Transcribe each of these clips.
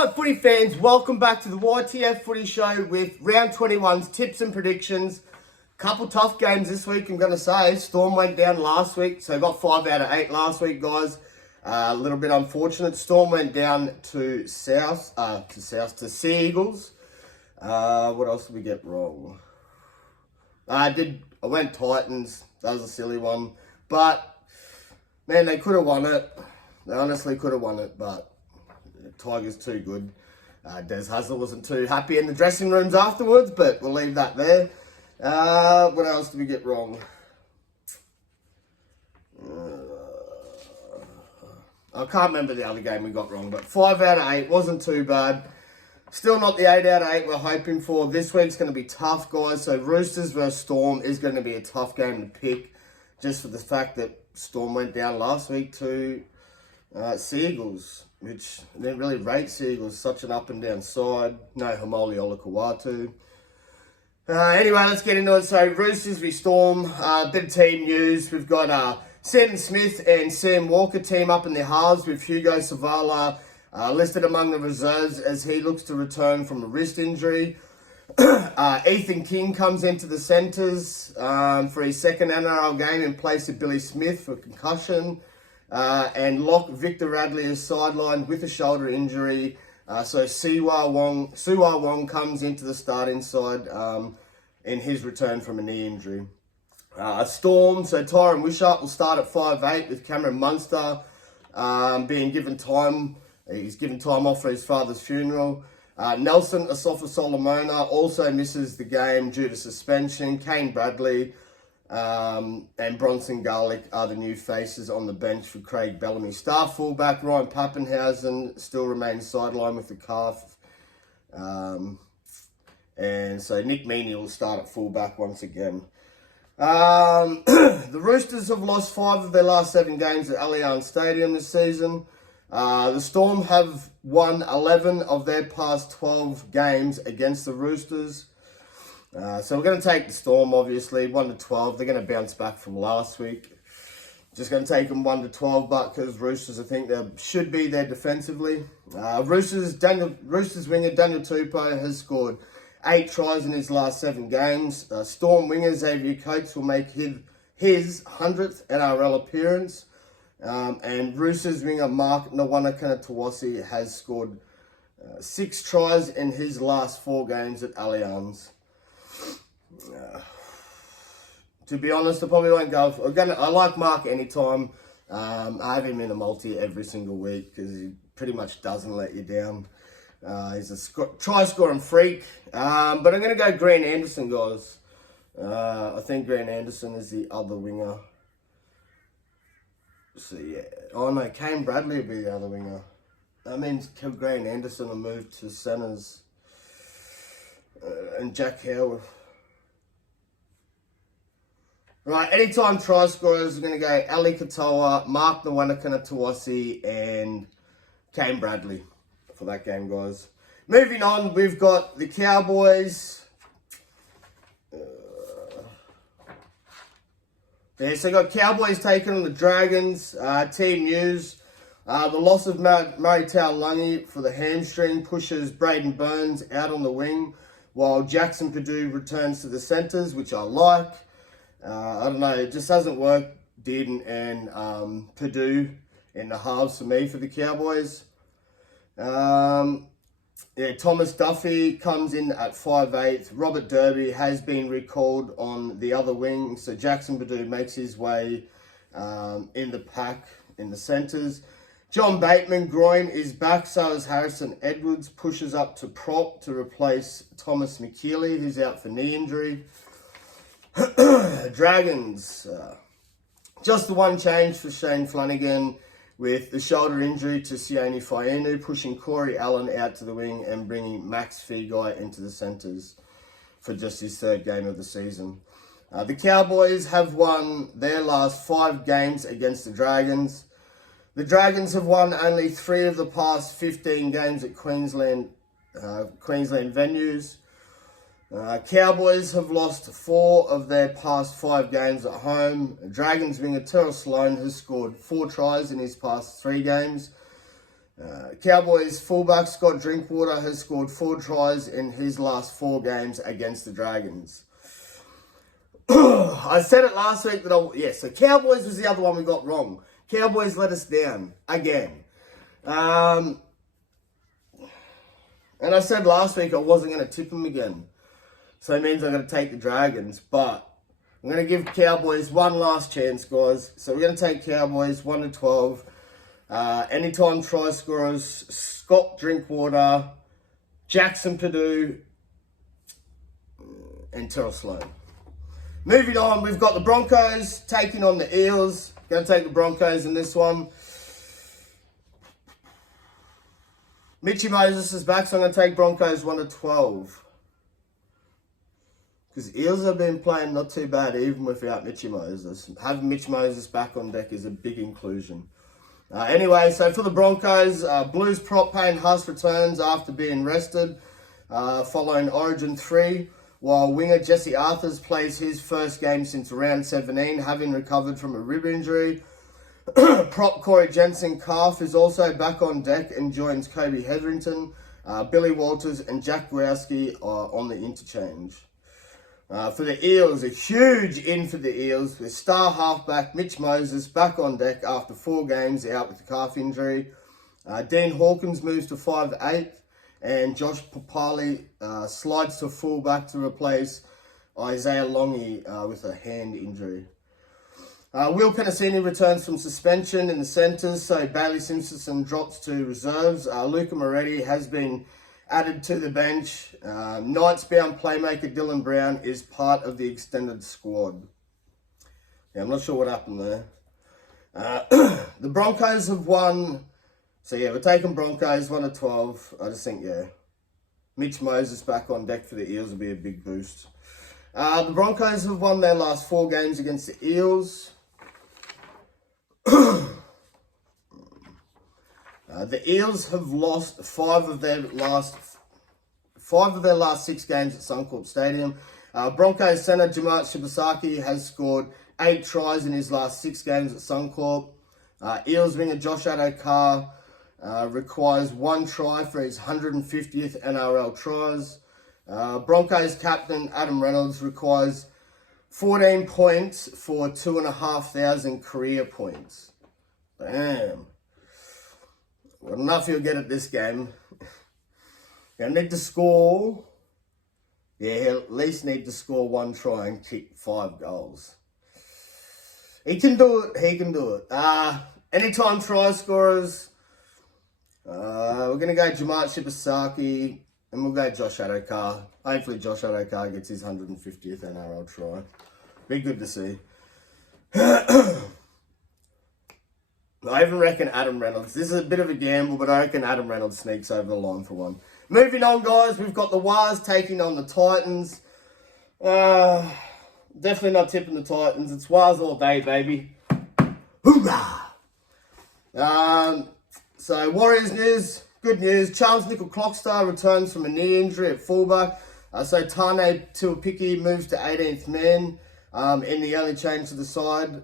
Hi footy fans, welcome back to the YTF Footy Show with round 21's tips and predictions. Couple tough games this week, I'm going to say. Storm went down last week, so got 5 out of 8 last week, guys. A little bit unfortunate. Storm went down to Seagulls. What else did we get wrong? I went Titans. That was a silly one. But, man, they could have won it. They honestly could have won it, but Tigers too good. Des Hasler wasn't too happy in the dressing rooms afterwards, but we'll leave that there. What else did we get wrong? I can't remember the other game we got wrong, but 5 out of 8 wasn't too bad. Still not the 8 out of 8 we're hoping for. This week's going to be tough, guys. So Roosters versus Storm is going to be a tough game to pick, just for the fact that Storm went down last week to Seagulls, which I didn't really rate Seagulls. Such an up and down side. No Hamoli Olakawatu. Anyway, let's get into it. So Roosters v Storm. Bit of team news. We've got Sam Smith and Sam Walker team up in their halves with Hugo Savala listed among the reserves as he looks to return from a wrist injury. Ethan King comes into the centres for his second NRL game in place of Billy Smith for concussion. And lock Victor Radley is sidelined with a shoulder injury. So Siwa Wong comes into the starting side in his return from a knee injury. Storm, so Tyron Wishart will start at 5'8" with Cameron Munster being given time. He's given time off for his father's funeral. Nelson Asafa Solomona also misses the game due to suspension. Kane Bradley and Bronson Garlick are the new faces on the bench for Craig Bellamy. Star fullback Ryan Pappenhausen still remains sidelined with the calf. And so Nick Meaney will start at fullback once again. The Roosters have lost 5 of their last 7 games at Allianz Stadium this season. The Storm have won 11 of their past 12 games against the Roosters. So we're going to take the Storm, obviously, 1-12. They're going to bounce back from last week. Just going to take them 1-12, but because Roosters, I think they should be there defensively. Roosters winger Daniel Tupou has scored 8 tries in his last 7 games. Storm winger Xavier Coates will make his 100th NRL appearance. And Roosters winger Mark Nawanakana-Tawasi has scored 6 tries in his last 4 games at Allianz. To be honest, I probably won't go. I like Mark anytime. I have him in a multi every single week because he pretty much doesn't let you down. He's a try-scoring freak. But I'm going to go Grant Anderson, guys. I think Grant Anderson is the other winger. So, yeah. Oh, no, Kane Bradley will be the other winger. That means Grant Anderson will move to centres. And Jack Howard. Right, anytime try scorers are going to go Ali Katoa, Mark Nawanakana-Tawasi, and Kane Bradley for that game, guys. Moving on, we've got the Cowboys. So we've got Cowboys taking on the Dragons. Team news. The loss of Murray Taulagi for the hamstring pushes Braden Burns out on the wing, while Jackson Purdue returns to the centres, which I like. I don't know, it just hasn't worked, Dearden and Purdue in the halves for me for the Cowboys. Thomas Duffy comes in at 5'8". Robert Derby has been recalled on the other wing, so Jackson Purdue makes his way in the pack in the centres. John Bateman, groin is back, so is Harrison Edwards, pushes up to prop to replace Thomas McKeely, who's out for knee injury. Dragons, just the one change for Shane Flanagan with the shoulder injury to Sione Fainu, pushing Corey Allen out to the wing and bringing Max Feagai into the centres for just his 3rd game of the season. The Cowboys have won their last 5 games against the Dragons. The Dragons have won only 3 of the past 15 games at Queensland venues. Cowboys have lost 4 of their past 5 games at home. Dragons winger Terrell Sloan has scored 4 tries in his past 3 games. Cowboys fullback Scott Drinkwater has scored 4 tries in his last 4 games against the Dragons. I said it last week that so Cowboys was the other one we got wrong. Cowboys let us down again. And I said last week I wasn't going to tip them again. So it means I'm going to take the Dragons. But I'm going to give Cowboys one last chance, guys. So we're going to take Cowboys 1-12. Anytime try scorers, Scott Drinkwater, Jackson Purdue, and Terrell Sloan. Moving on, we've got the Broncos taking on the Eels. Going to take the Broncos in this one. Mitchy Moses is back, so I'm going to take Broncos 1-12. Because Eels have been playing not too bad even without Mitchy Moses. Having Mitch Moses back on deck is a big inclusion. Anyway, so for the Broncos, Blues prop Payne Haas returns after being rested following Origin 3, while winger Jesse Arthurs plays his first game since round 17, having recovered from a rib injury. Prop Corey Jensen calf is also back on deck and joins Kobe Hetherington. Billy Walters and Jack Growski are on the interchange. For the Eels, a huge in for the Eels with star halfback Mitch Moses back on deck after 4 games out with the calf injury. Dean Hawkins moves to 5'8", and Josh Papali slides to fullback to replace Isaiah Longy with a hand injury. Will Penasini returns from suspension in the centres, so Bailey Simpson drops to reserves. Luca Moretti has been added to the bench. Knights-bound playmaker Dylan Brown is part of the extended squad. Yeah, I'm not sure what happened there. The Broncos have won. So yeah, we're taking Broncos 1-12. I just think, Mitch Moses back on deck for the Eels will be a big boost. The Broncos have won their last 4 games against the Eels. The Eels have lost 5 of their last 6 games at Suncorp Stadium. Broncos centre Jamat Shibasaki has scored 8 tries in his last 6 games at Suncorp. Eels winger Josh Adokar requires 1 try for his 150th NRL tries. Broncos captain Adam Reynolds requires 14 points for 2,500 career points. Damn. Well, enough you'll get at this game. You'll need to score. Yeah, he'll at least need to score 1 try and kick 5 goals. He can do it. He can do it. Anytime try scorers. We're going to go Jamat Shibasaki. And we'll go Josh Adokar. Hopefully Josh Adokar gets his 150th NRL try. Be good to see. I even reckon Adam Reynolds. This is a bit of a gamble, but I reckon Adam Reynolds sneaks over the line for 1. Moving on, guys. We've got the Wars taking on the Titans. Definitely not tipping the Titans. It's Wars all day, baby. Hoorah! So, Warriors news. Good news. Charles Nickel-Clockstar returns from a knee injury at fullback. So, Tane Tuapiki moves to 18th man in the early change to the side.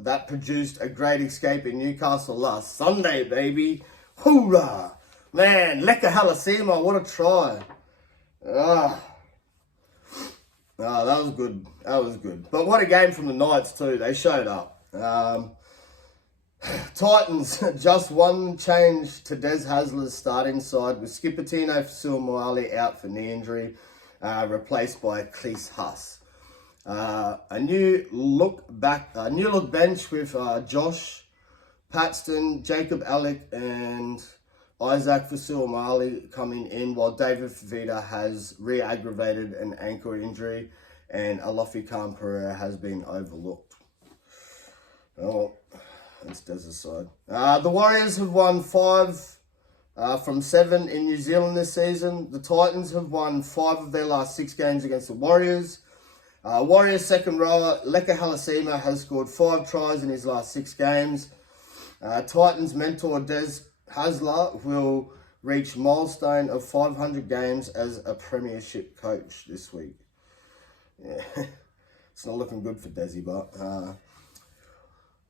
That produced a great escape in Newcastle last Sunday, baby. Hoorah! Man, Leka Halasima, what a try. That was good. That was good. But what a game from the Knights, too. They showed up. Titans, just 1 change to Des Hasler's starting side with skipper Tino Fasuamale out for knee injury, replaced by Cleese Huss. A new look bench with Josh Paxton, Jacob Alec, and Isaac Fasuamale coming in, while David Favita has re-aggravated an ankle injury, and Alofi Khan Pereira has been overlooked. Oh, that's Des's side. The Warriors have won 5 from 7 in New Zealand this season. The Titans have won 5 of their last 6 games against the Warriors. Warriors second rower Leka Halasima has scored 5 tries in his last 6 games. Titans mentor Des Hasler will reach milestone of 500 games as a premiership coach this week. Yeah, it's not looking good for Desi, but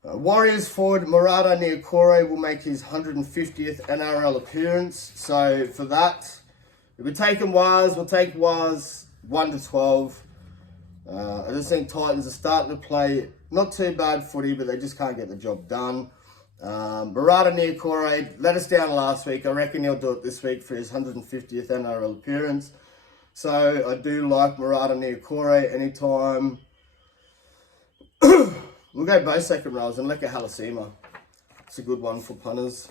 Warriors forward Murata Niokore will make his 150th NRL appearance. So for that, if we're taking Wars, we'll take Wars 1-12. I just think Titans are starting to play not too bad footy, but they just can't get the job done. Murata Niokore let us down last week. I reckon he'll do it this week for his 150th NRL appearance. So I do like Murata Niokore anytime. We'll go both second rows and Leka Halasima. It's a good one for punters.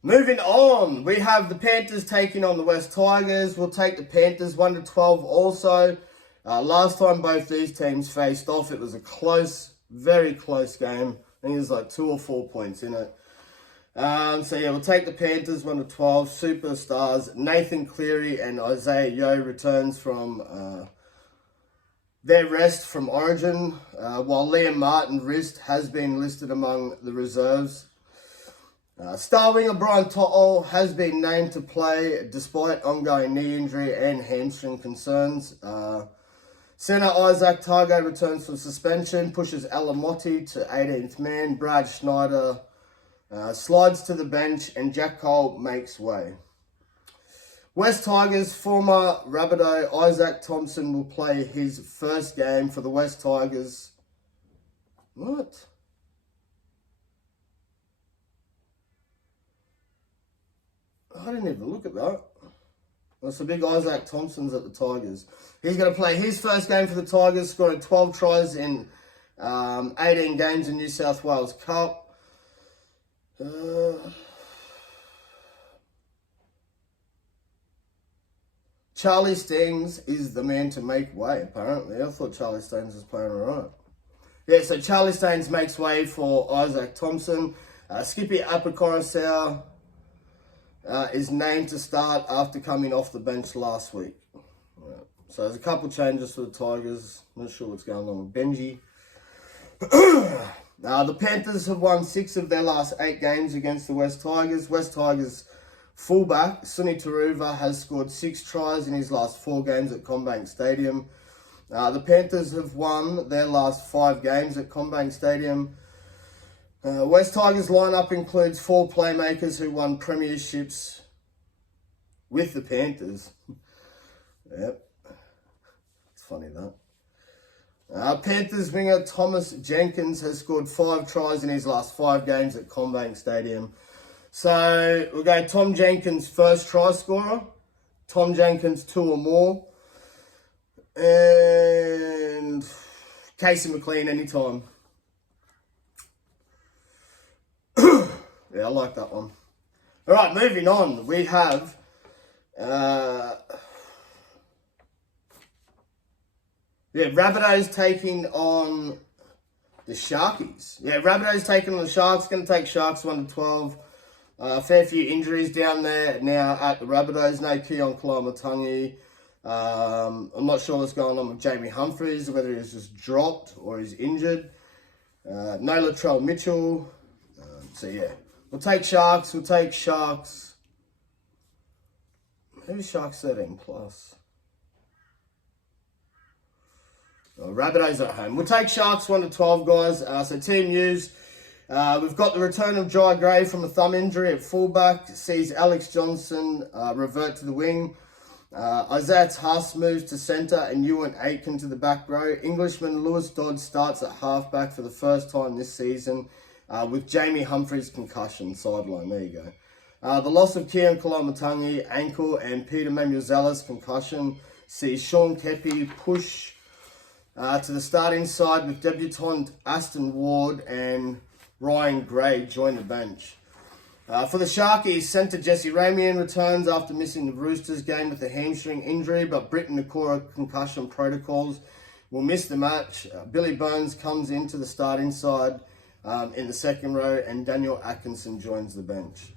Moving on, we have the Panthers taking on the West Tigers. We'll take the Panthers 1-12 also. Last time both these teams faced off, it was a close, very close game. I think there's like 2 or 4 points in it. So yeah, we'll take the Panthers 1-12. Superstars Nathan Cleary and Isaiah Yeo returns from their rest from Origin, while Liam Martin wrist has been listed among the reserves. Star winger Brian To'o has been named to play despite ongoing knee injury and hamstring concerns. Centre Isaac Targo returns from suspension, pushes Alamotti to 18th man. Brad Schneider slides to the bench and Jack Cole makes way. West Tigers former Rabbitoh Isaac Thompson will play his first game for the West Tigers. What? I didn't even look at that. That's the big Isaac Thompson's at the Tigers. He's going to play his first game for the Tigers, scoring 12 tries in 18 games in New South Wales Cup. Charlie Stings is the man to make way, apparently. I thought Charlie Staines was playing alright. Yeah, so Charlie Staines makes way for Isaac Thompson. Skippy Apokorosau is named to start after coming off the bench last week. Right. So there's a couple changes for the Tigers. Not sure what's going on with Benji. The Panthers have won 6 of their last 8 games against the West Tigers. West Tigers fullback Sunny Taruva has scored 6 tries in his last 4 games at CommBank Stadium. The Panthers have won their last 5 games at CommBank Stadium. West Tigers lineup includes 4 playmakers who won premierships with the Panthers. Yep. It's funny that. Panthers winger Thomas Jenkins has scored 5 tries in his last 5 games at CommBank Stadium. So we'll go Tom Jenkins first try scorer, Tom Jenkins 2 or more, and Casey McLean anytime. Yeah, I like that one. All right, moving on. We have Rabbitohs taking on the Sharkies. Yeah, Rabbitohs taking on the Sharks. Going to take Sharks 1-12. Fair few injuries down there now at the Rabbitohs. No Keon Kalamatangi. I'm not sure what's going on with Jamie Humphries, whether he's just dropped or he's injured. No Latrell Mitchell. So yeah, we'll take Sharks. Maybe Sharks 13 plus. Rabbitohs at home. We'll take Sharks 1-12, guys. So team news. We've got the return of Jai Gray from a thumb injury at fullback. Sees Alex Johnson revert to the wing. Isaiah Haas moves to centre and Ewan Aitken to the back row. Englishman Lewis Dodd starts at halfback for the first time this season with Jamie Humphries' concussion sideline. There you go. The loss of Keon Kalamatangi, ankle, and Peter Mamuzella's concussion sees Sean Kepi push to the starting side with debutant Aston Ward and Ryan Gray join the bench. For the Sharkies, centre Jesse Ramian returns after missing the Roosters game with a hamstring injury, but Britton Nakora concussion protocols will miss the match. Billy Burns comes into the starting side in the second row, and Daniel Atkinson joins the bench.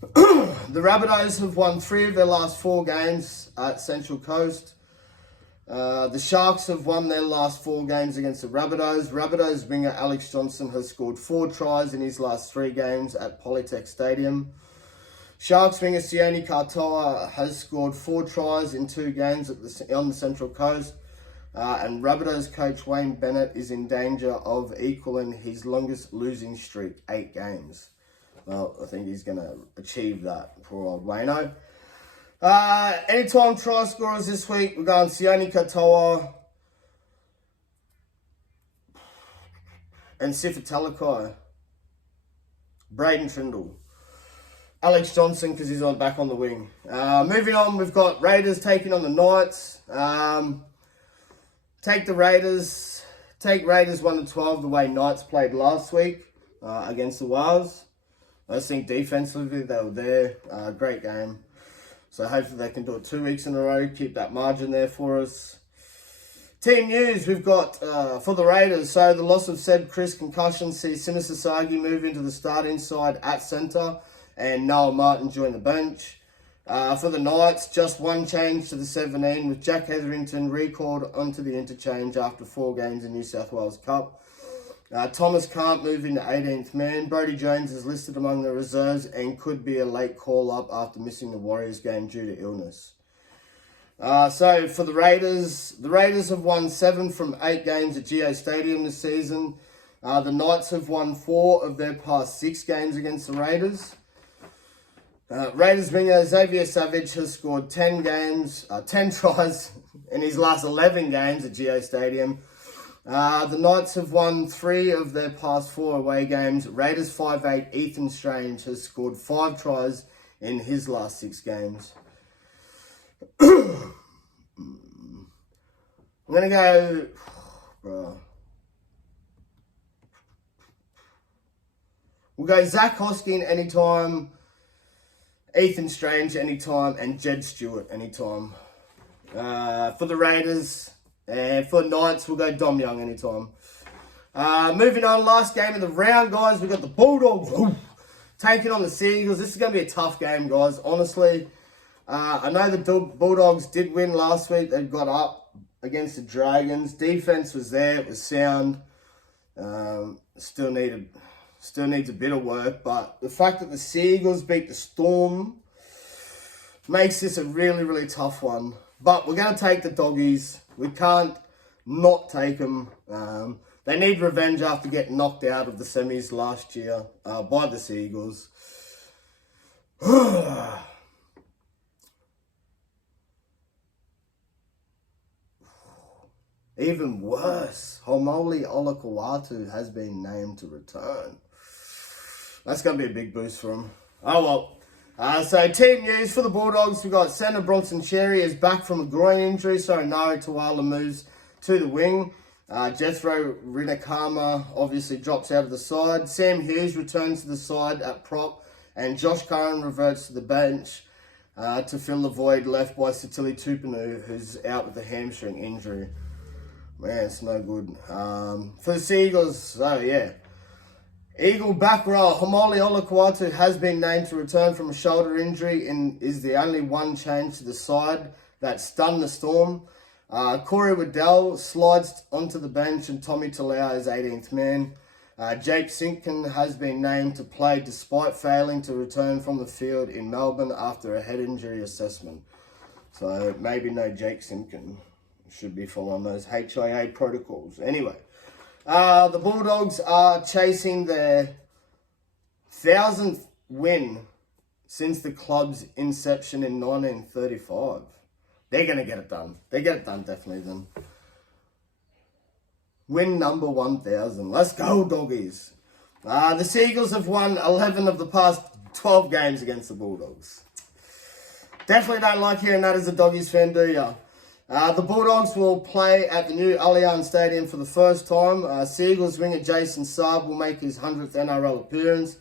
The Rabbitohs have won 3 of their last 4 games at Central Coast. The Sharks have won their last 4 games against the Rabbitohs. Rabbitohs winger Alex Johnson has scored 4 tries in his last 3 games at Polytech Stadium. Sharks winger Sione Katoa has scored 4 tries in 2 games on the Central Coast. And Rabbitohs coach Wayne Bennett is in danger of equaling his longest losing streak, 8 games. Well, I think he's going to achieve that, poor old Wayno. Anytime try scorers this week, we're going Sione Katoa and Sifa Talakai. Braden Trindle. Alex Johnson, because he's back on the wing. Moving on, we've got Raiders taking on the Knights. Take Raiders 1-12 the way Knights played last week against the Wales. I just think defensively they were there. Great game. So hopefully they can do it 2 weeks in a row. Keep that margin there for us. Team news, we've got for the Raiders. So the loss of said Chris concussion sees Sinisasagi move into the starting side at centre and Noah Martin join the bench. For the Knights, just one change to the 17 with Jack Hetherington recalled onto the interchange after 4 games in New South Wales Cup. Thomas can't move into 18th man. Brodie Jones is listed among the reserves and could be a late call-up after missing the Warriors game due to illness. So for the Raiders have won 7 from 8 games at GO Stadium this season. The Knights have won 4 of their past 6 games against the Raiders. Raiders winger Xavier Savage has scored 10 tries in his last 11 games at GO Stadium. The Knights have won 3 of their past 4 away games. Raiders 5'8" Ethan Strange has scored 5 tries in his last 6 games. I'm going to go... Bro. We'll go Zach Hoskin anytime, Ethan Strange anytime, and Jed Stewart anytime. For the Raiders, and for Knights, we'll go Dom Young anytime. Moving on, last game of the round, guys. We've got the Bulldogs taking on the Seagulls. This is going to be a tough game, guys, honestly. I know the Bulldogs did win last week. They got up against the Dragons. Defense was there. It was sound. Still needs a bit of work. But the fact that the Seagulls beat the Storm makes this a really, really tough one. But we're going to take the Doggies. We can't not take them. They need revenge after getting knocked out of the semis last year by the Seagulls. Even worse, Homoli Olakawatu has been named to return. That's going to be a big boost for him. Oh well. So team news for the Bulldogs. We've got centre Bronson Cherry is back from a groin injury, so Nari Tawala moves to the wing. Jethro Rinakama obviously drops out of the side. Sam Hughes returns to the side at prop, and Josh Curran reverts to the bench to fill the void left by Satili Tupanu, who's out with a hamstring injury. Man, it's no good. For the Seagulls, Eagle back row, Homoli Olakwatu has been named to return from a shoulder injury and is the only one change to the side that stunned the Storm. Corey Waddell slides onto the bench and Tommy Talau is 18th man. Jake Simpkin has been named to play despite failing to return from the field in Melbourne after a head injury assessment. So maybe no Jake Simpkin. Should be following those HIA protocols. Anyway, the Bulldogs are chasing their 1,000th win since the club's inception in 1935. They're going to get it done. They get it done definitely then. Win number 1,000. Let's go, Doggies. The Seagulls have won 11 of the past 12 games against the Bulldogs. Definitely don't like hearing that as a Doggies fan, do ya? The Bulldogs will play at the new Allianz Stadium for the first time. Seagulls winger Jason Saab will make his 100th NRL appearance.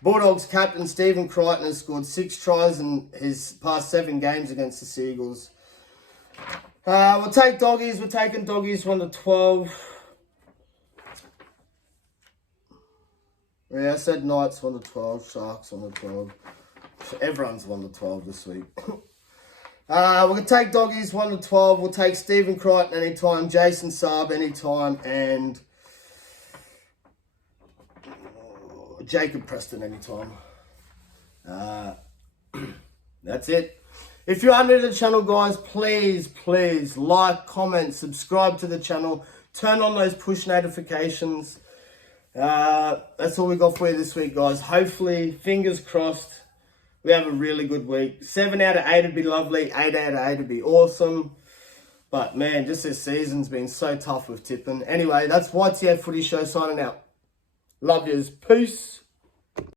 Bulldogs captain Stephen Crichton has scored 6 tries in his past 7 games against the Seagulls. We'll take Doggies. We're taking Doggies 1-12. Yeah, I said Knights 1-12, Sharks 1-12. Everyone's 1-12 this week. We're going to take Doggies 1-12. We'll take Stephen Crichton anytime, Jason Saab anytime, and Jacob Preston anytime. That's it. If you're new to the channel, guys, please like, comment, subscribe to the channel. Turn on those push notifications. That's all we got for you this week, guys. Hopefully, fingers crossed, we have a really good week. 7 out of 8 would be lovely. 8 out of 8 would be awesome. But, man, just this season's been so tough with tipping. Anyway, that's YTA Footy Show signing out. Love yous. Peace.